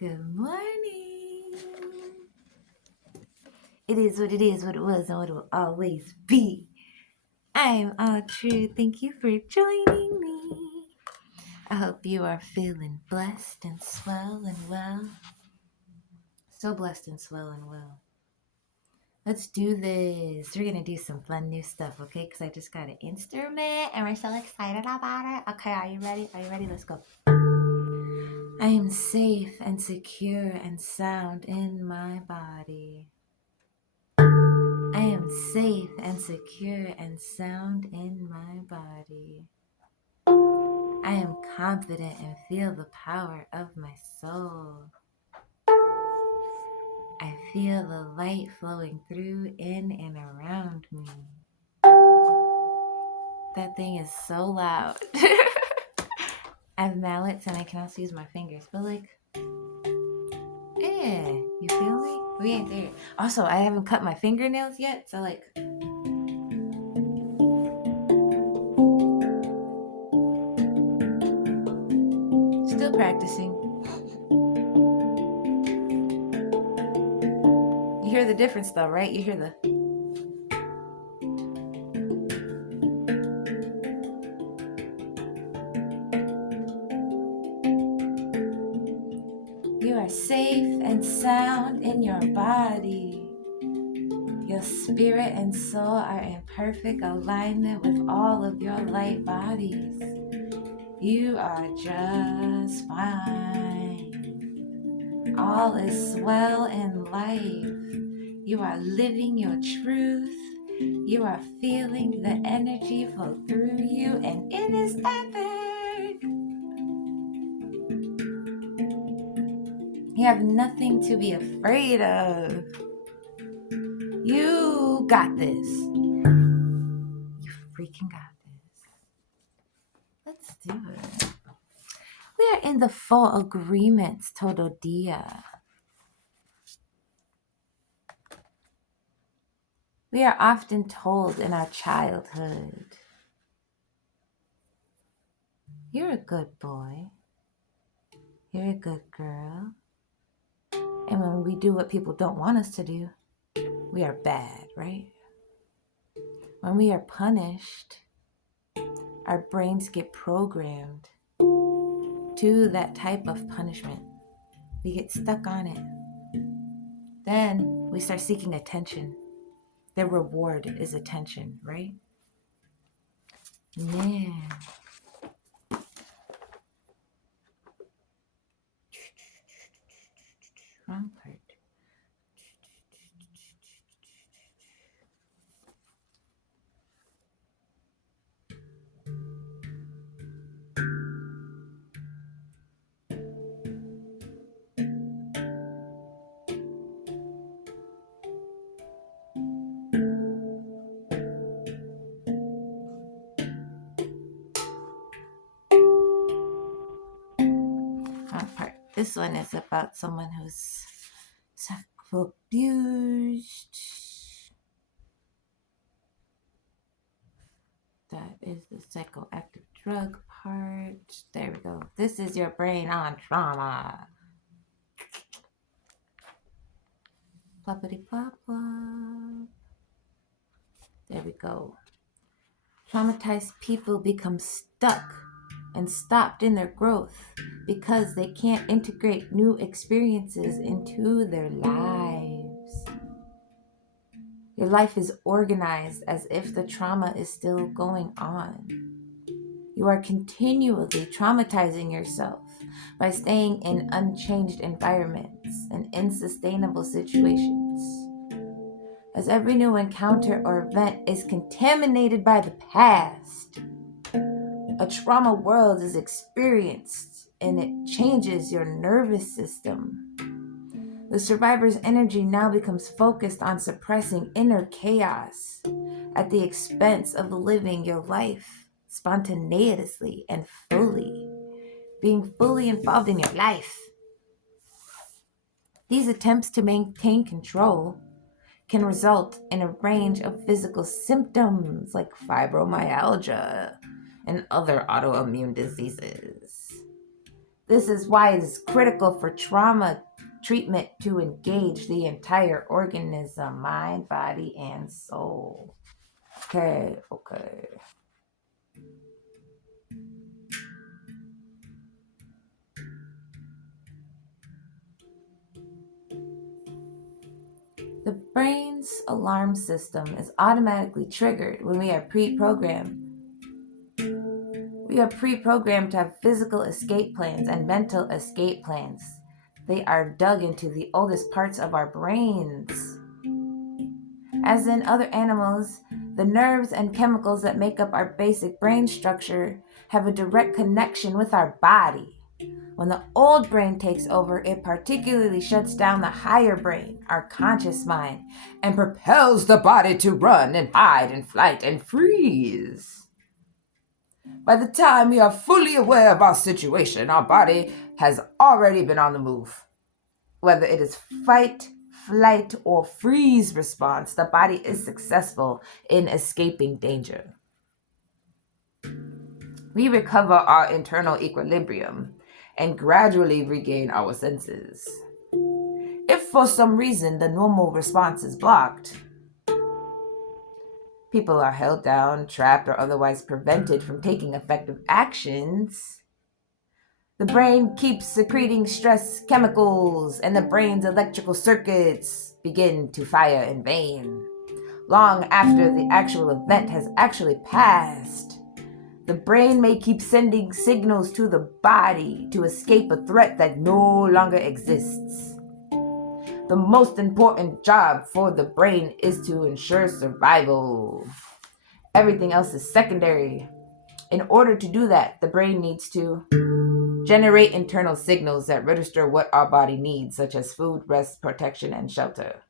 Good morning. It is what it is, what it was, and what it will always be. I'm Alu-tru. Thank you for joining me. I hope you are feeling blessed and swell and well. So blessed and swell and well. Let's do this. We're going to do some fun new stuff, okay? Because I just got an instrument and we're so excited about it. Okay, are you ready? Are you ready? Let's go. I am safe and secure and sound in my body. I am safe and secure and sound in my body. I am confident and feel the power of my soul. I feel the light flowing through, in, and around me. That thing is so loud. I have mallets and I can also use my fingers, but you feel me? We ain't there. Also, I haven't cut my fingernails yet, so still practicing. You hear the difference though, right? You hear the... You are safe and sound in your body. Your spirit and soul are in perfect alignment with all of your light bodies. You are just fine. All is well in life. You are living your truth. You are feeling the energy flow through you, and it is epic. You have nothing to be afraid of. You got this. You freaking got this. Let's do it. We are in the full agreements, todo dia. We are often told in our childhood, you're a good boy. You're a good girl. And when we do what people don't want us to do, we are bad, right? When we are punished, our brains get programmed to that type of punishment. We get stuck on it. Then we start seeking attention. The reward is attention, right? Yeah. Wrong part. Wrong part. This one is about someone who's sexually abused. That is the psychoactive drug part. There we go. This is your brain on trauma. Ploppity plop plop. There we go. Traumatized people become stuck and stopped in their growth because they can't integrate new experiences into their lives. Your life is organized as if the trauma is still going on. You are continually traumatizing yourself by staying in unchanged environments and unsustainable situations. As every new encounter or event is contaminated by the past, a trauma world is experienced and it changes your nervous system. The survivor's energy now becomes focused on suppressing inner chaos at the expense of living your life spontaneously and fully, being fully involved in your life. These attempts to maintain control can result in a range of physical symptoms like fibromyalgia and other autoimmune diseases. This is why it is critical for trauma treatment to engage the entire organism, mind, body, and soul. Okay. The brain's alarm system is automatically triggered when we are pre-programmed. We are pre-programmed to have physical escape plans and mental escape plans. They are dug into the oldest parts of our brains. As in other animals, the nerves and chemicals that make up our basic brain structure have a direct connection with our body. When the old brain takes over, it particularly shuts down the higher brain, our conscious mind, and propels the body to run and hide and flight and freeze. By the time we are fully aware of our situation, our body has already been on the move. Whether it is fight, flight, or freeze response, the body is successful in escaping danger. We recover our internal equilibrium and gradually regain our senses. If for some reason the normal response is blocked, people are held down, trapped, or otherwise prevented from taking effective actions, the brain keeps secreting stress chemicals, and the brain's electrical circuits begin to fire in vain. Long after the actual event has actually passed, the brain may keep sending signals to the body to escape a threat that no longer exists. The most important job for the brain is to ensure survival. Everything else is secondary. In order to do that, the brain needs to generate internal signals that register what our body needs, such as food, rest, protection, and shelter.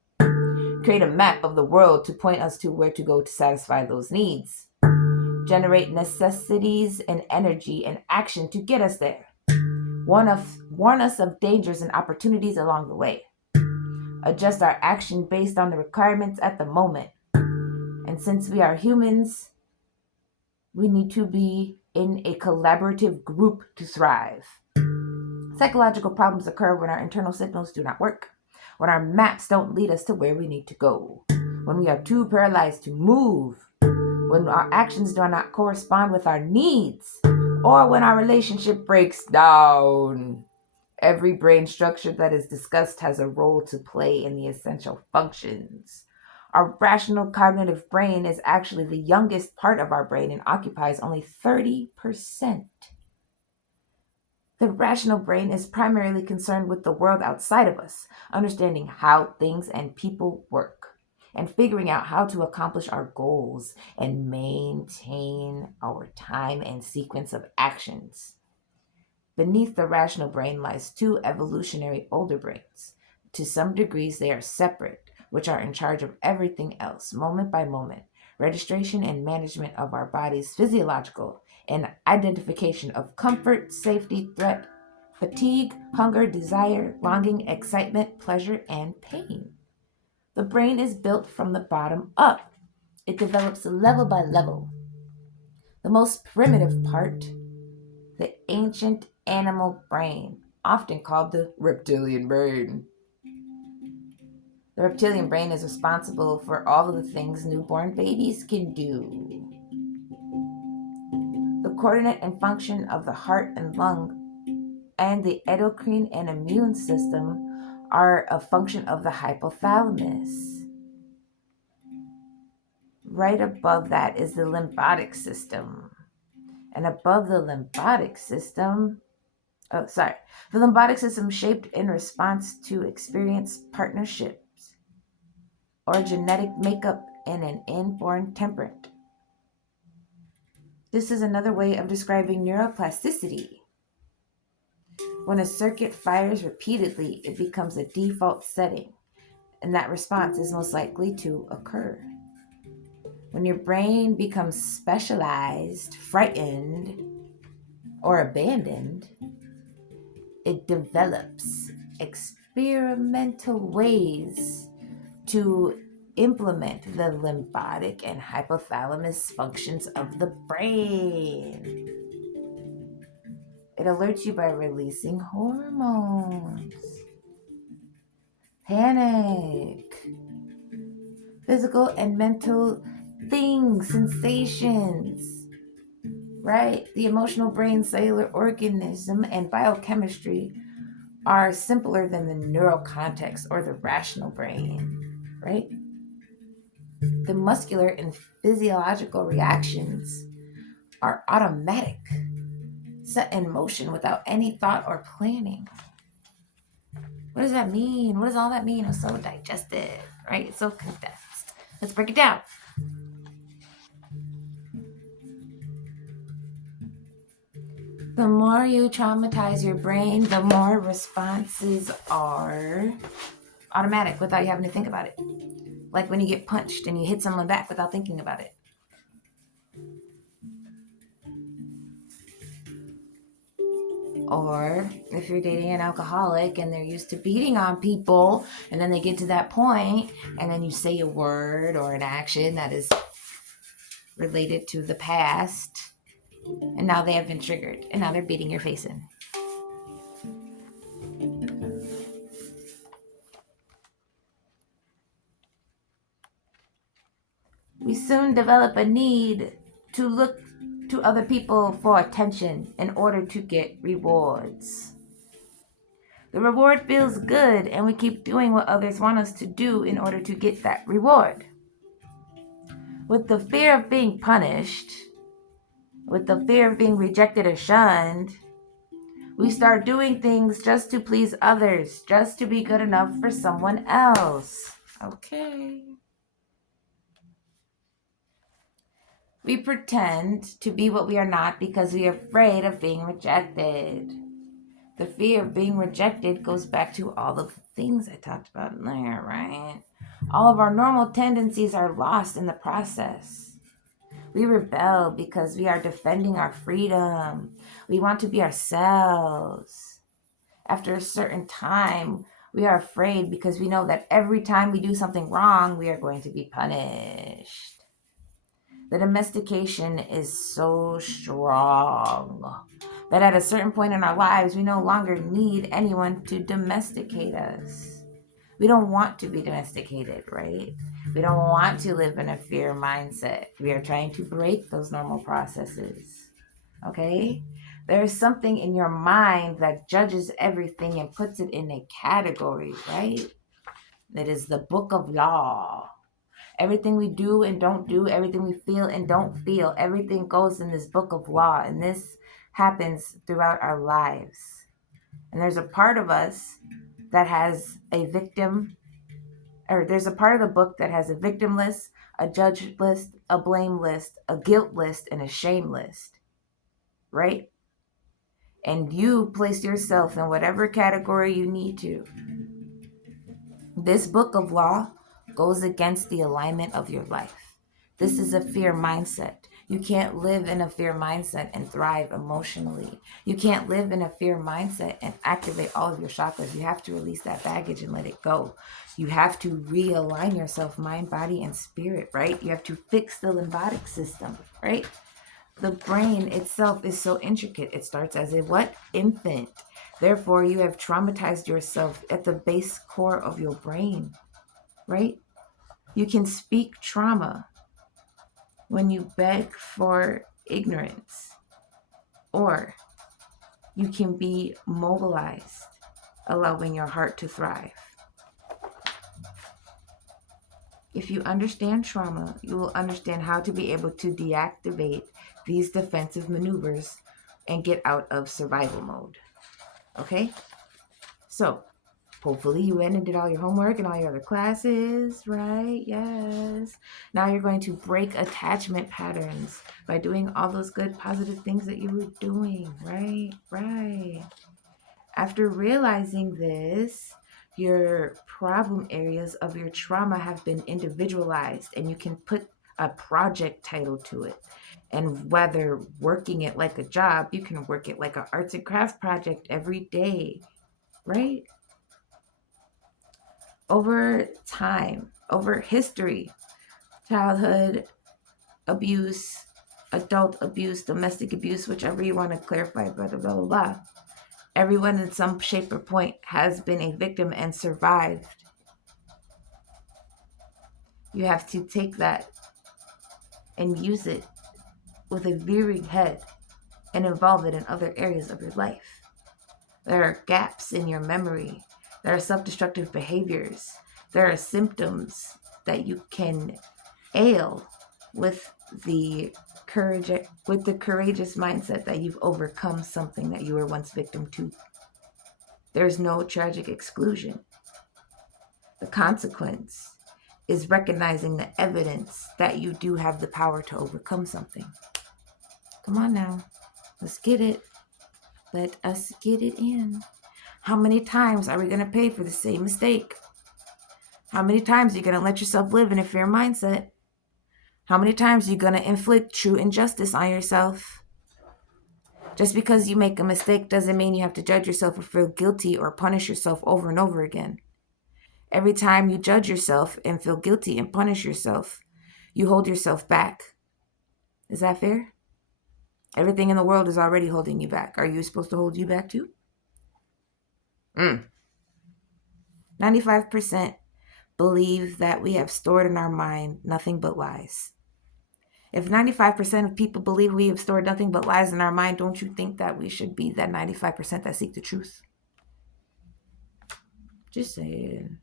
Create a map of the world to point us to where to go to satisfy those needs. Generate necessities and energy and action to get us there. Warn us of dangers and opportunities along the way. Adjust our action based on the requirements at the moment. And since we are humans, we need to be in a collaborative group to thrive. Psychological problems occur when our internal signals do not work, when our maps don't lead us to where we need to go, when we are too paralyzed to move, when our actions do not correspond with our needs, or when our relationship breaks down. Every brain structure that is discussed has a role to play in the essential functions. Our rational cognitive brain is actually the youngest part of our brain and occupies only 30%. The rational brain is primarily concerned with the world outside of us, understanding how things and people work, and figuring out how to accomplish our goals and maintain our time and sequence of actions. Beneath the rational brain lies two evolutionary older brains. To some degrees, they are separate, which are in charge of everything else, moment by moment, registration and management of our body's physiological and identification of comfort, safety, threat, fatigue, hunger, desire, longing, excitement, pleasure, and pain. The brain is built from the bottom up. It develops level by level. The most primitive part, the ancient animal brain, often called the reptilian brain. The reptilian brain is responsible for all of the things newborn babies can do. The coordinate and function of the heart and lung and the endocrine and immune system are a function of the hypothalamus. Right above that is the lymphatic system. And above the lymphatic system, the lymphatic system shaped in response to experience, partnerships, or genetic makeup in an inborn temperament. This is another way of describing neuroplasticity. When a circuit fires repeatedly, it becomes a default setting, and that response is most likely to occur. When your brain becomes specialized, frightened, or abandoned, it develops experimental ways to implement the lymphatic and hypothalamus functions of the brain. It alerts you by releasing hormones. Panic. Physical and mental things, sensations, right? The emotional brain, cellular organism, and biochemistry are simpler than the neural context or the rational brain, right? The muscular and physiological reactions are automatic, set in motion without any thought or planning. What does that mean? What does all that mean? It's so digested, right? It's so condensed. Let's break it down. The more you traumatize your brain, the more responses are automatic without you having to think about it. Like when you get punched and you hit someone back without thinking about it. Or if you're dating an alcoholic and they're used to beating on people, and then they get to that point, and then you say a word or an action that is related to the past, and now they have been triggered, and now they're beating your face in. We soon develop a need to look to other people for attention in order to get rewards. The reward feels good, and we keep doing what others want us to do in order to get that reward. With the fear of being punished, with the fear of being rejected or shunned, we start doing things just to please others, just to be good enough for someone else. Okay. We pretend to be what we are not because we are afraid of being rejected. The fear of being rejected goes back to all of the things I talked about in there, right? All of our normal tendencies are lost in the process. We rebel because we are defending our freedom. We want to be ourselves. After a certain time, we are afraid because we know that every time we do something wrong, we are going to be punished. The domestication is so strong that at a certain point in our lives, we no longer need anyone to domesticate us. We don't want to be domesticated, right? We don't want to live in a fear mindset. We are trying to break those normal processes, okay? There is something in your mind that judges everything and puts it in a category, right? That is the book of law. Everything we do and don't do, everything we feel and don't feel, everything goes in this book of law. And this happens throughout our lives. And there's a part of us that has a victim, or there's a part of the book that has a victim list, a judge list, a blame list, a guilt list, and a shame list, right? And you place yourself in whatever category you need to. This book of law goes against the alignment of your life. This is a fear mindset. You can't live in a fear mindset and thrive emotionally. You can't live in a fear mindset and activate all of your chakras. You have to release that baggage and let it go. You have to realign yourself, mind, body, and spirit, right? You have to fix the limbic system, right? The brain itself is so intricate. It starts as a what? Infant. Therefore, you have traumatized yourself at the base core of your brain, right? You can speak trauma when you beg for ignorance, or you can be mobilized, allowing your heart to thrive. If you understand trauma, you will understand how to be able to deactivate these defensive maneuvers and get out of survival mode. Okay? So, hopefully you went and did all your homework and all your other classes, right? Yes. Now you're going to break attachment patterns by doing all those good positive things that you were doing, right? Right. After realizing this, your problem areas of your trauma have been individualized, and you can put a project title to it. And whether working it like a job, you can work it like an arts and craft project every day, right? Over time, over history, childhood abuse, adult abuse, domestic abuse, whichever you want to clarify, blah, blah, blah, blah, blah. Everyone in some shape or point has been a victim and survived. You have to take that and use it with a veering head and involve it in other areas of your life. There are gaps in your memory. There are self-destructive behaviors. There are symptoms that you can ail with the courageous mindset that you've overcome something that you were once victim to. There's no tragic exclusion. The consequence is recognizing the evidence that you do have the power to overcome something. Come on now. Let's get it. Let us get it in. How many times are we going to pay for the same mistake? How many times are you going to let yourself live in a fear mindset? How many times are you going to inflict true injustice on yourself? Just because you make a mistake doesn't mean you have to judge yourself or feel guilty or punish yourself over and over again. Every time you judge yourself and feel guilty and punish yourself, you hold yourself back. Is that fair? Everything in the world is already holding you back. Are you supposed to hold you back too? 95% believe that we have stored in our mind nothing but lies. If 95% of people believe we have stored nothing but lies in our mind, don't you think that we should be that 95% that seek the truth? Just saying.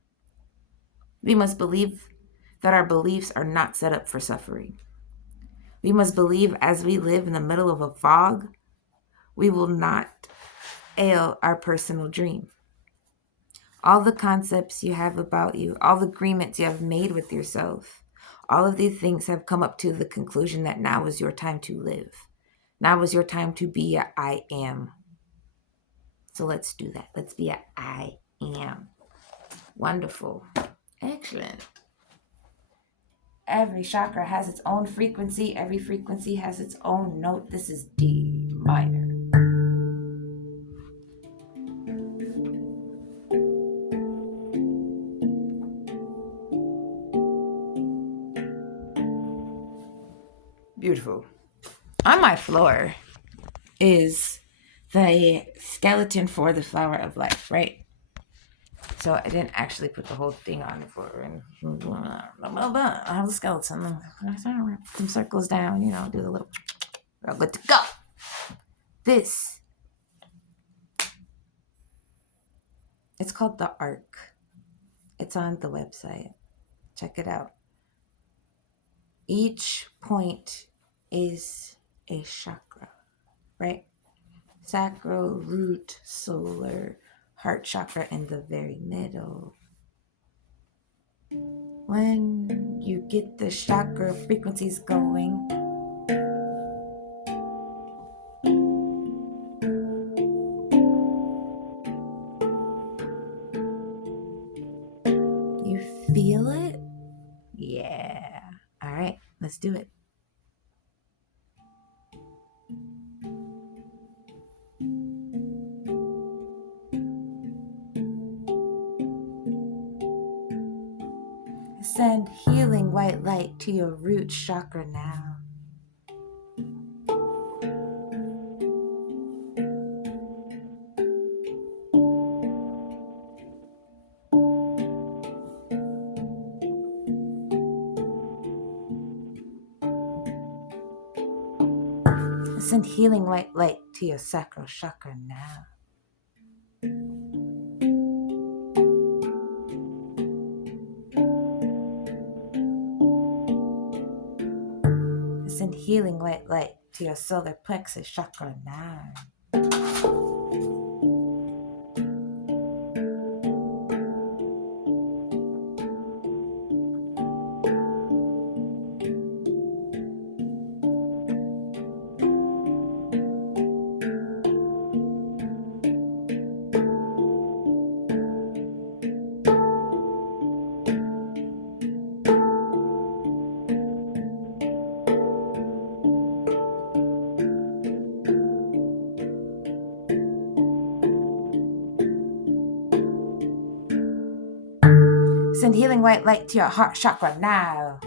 We must believe that our beliefs are not set up for suffering. We must believe as we live in the middle of a fog, we will not ail our personal dream. All the concepts you have about you, all the agreements you have made with yourself, all of these things have come up to the conclusion that now is your time to live. Now is your time to be a I am. So let's do that. Let's be a I am. Wonderful. Excellent. Every chakra has its own frequency. Every frequency has its own note. This is D minor. Beautiful. On my floor is the skeleton for the flower of life, right? So I didn't actually put the whole thing on it for her. I have the skeleton. Some circles down, do the little. We're all good to go. This. It's called the Arc. It's on the website. Check it out. Each point is a chakra, right? Sacral, root, solar, heart chakra in the very middle. When you get the chakra frequencies going, you feel it? Yeah. All right, let's do it. Send healing white light to your root chakra now. Send healing white light to your sacral chakra now. Send healing white light to your solar plexus chakra now. Send healing white light to your heart chakra now.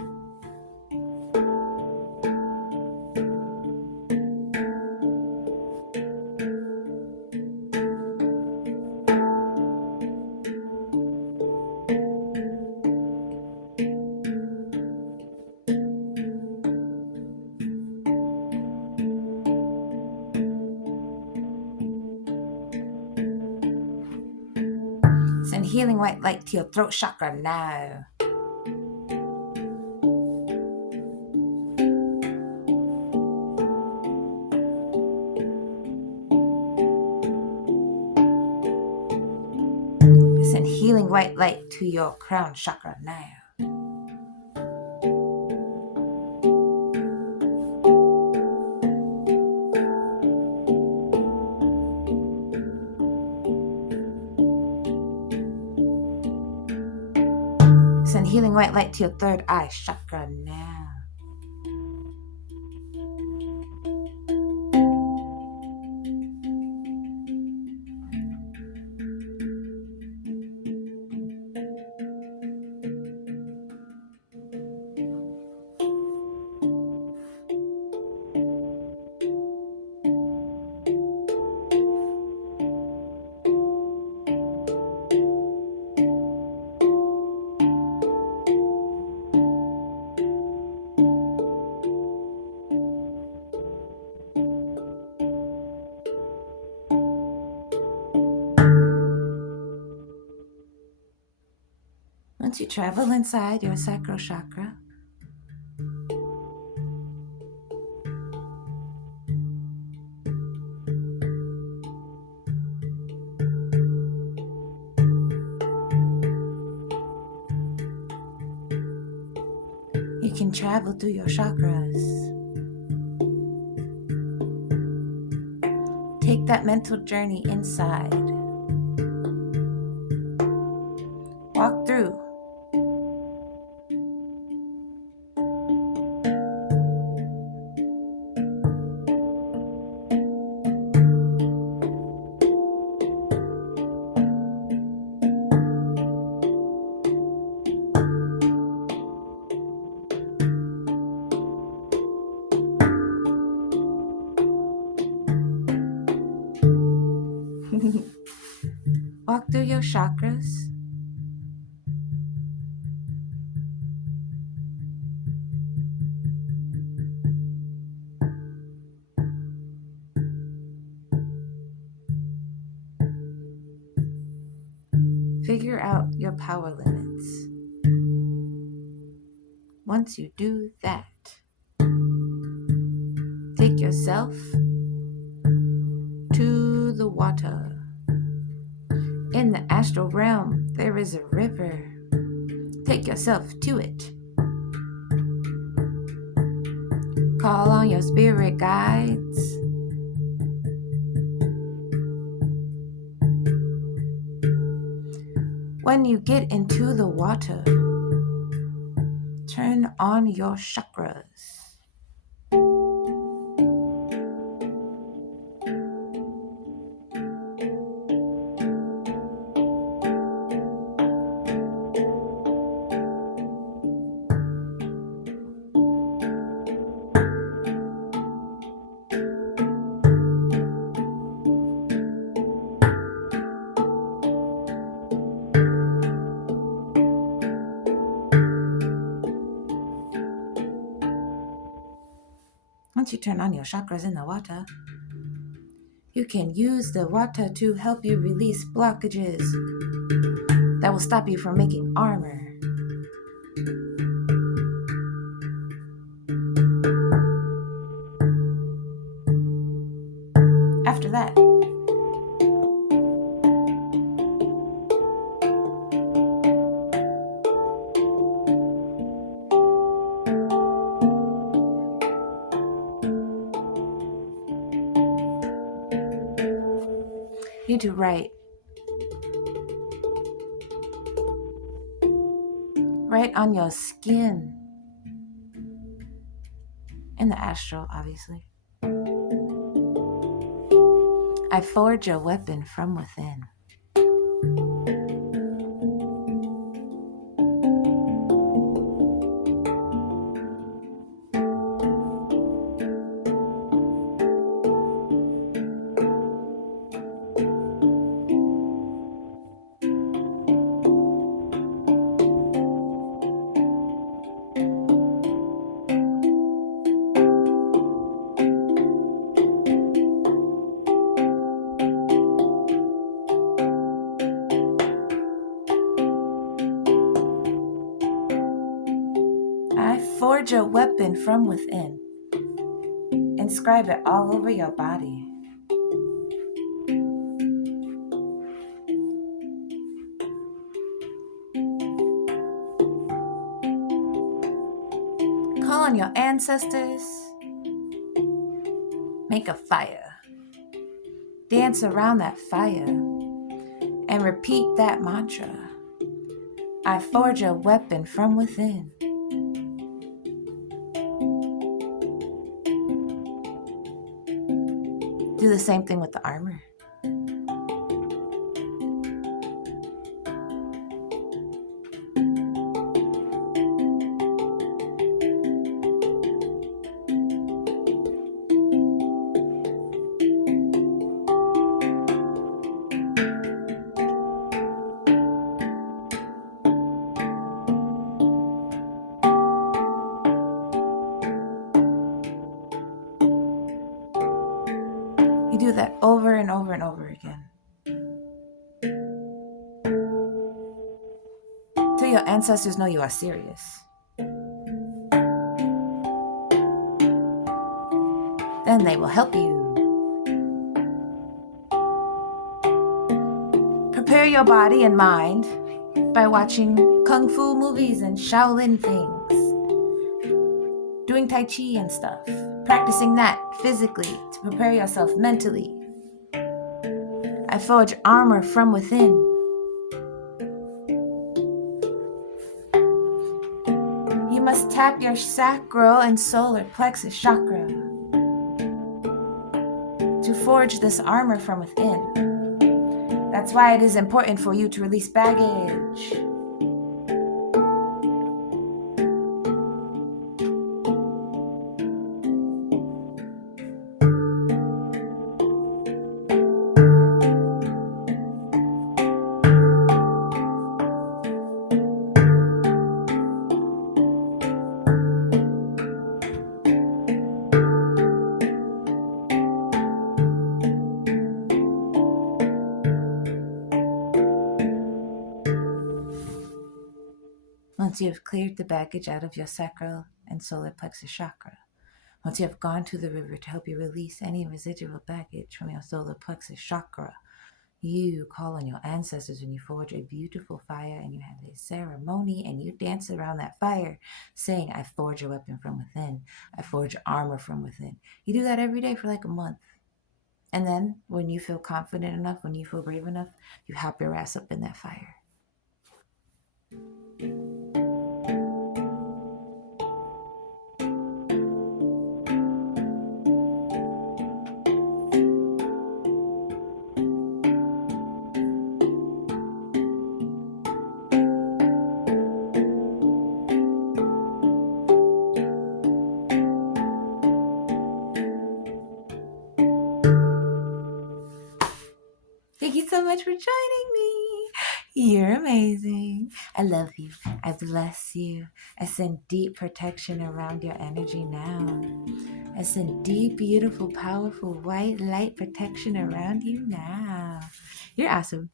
Send healing white light to your throat chakra now. Send healing white light to your crown chakra now. Send healing white light to your third eye chakra now. Once you travel inside your sacral chakra, you can travel through your chakras. Take that mental journey inside. Walk through. Walk through your chakras. Figure out your power limits. Once you do that, take yourself to the water. In the astral realm, there is a river. Take yourself to it. Call on your spirit guides. When you get into the water, turn on your chakras. Once you turn on your chakras in the water, you can use the water to help you release blockages that will stop you from making armor. After that, you do right on your skin. In the astral, obviously. I forge a weapon from within. forge a weapon from within. Inscribe it all over your body. Call on your ancestors. Make a fire. Dance around that fire and repeat that mantra. I forge a weapon from within. Do the same thing with the armor. You do that over and over and over again. Till your ancestors know you are serious. Then they will help you. Prepare your body and mind by watching kung fu movies and Shaolin things. Doing Tai Chi and stuff. Practicing that physically to prepare yourself mentally. I forge armor from within. You must tap your sacral and solar plexus chakra to forge this armor from within. That's why it is important for you to release baggage. Once you have cleared the baggage out of your sacral and solar plexus chakra, once you have gone to the river to help you release any residual baggage from your solar plexus chakra, you call on your ancestors and you forge a beautiful fire and you have a ceremony and you dance around that fire saying, I forge a weapon from within. I forge armor from within. You do that every day for like a month. And then when you feel confident enough, when you feel brave enough, you hop your ass up in that fire. Thank you so much for joining me. You're amazing. I love you. I bless you. I send deep protection around your energy now. I send deep, beautiful, powerful white light protection around you now. You're awesome.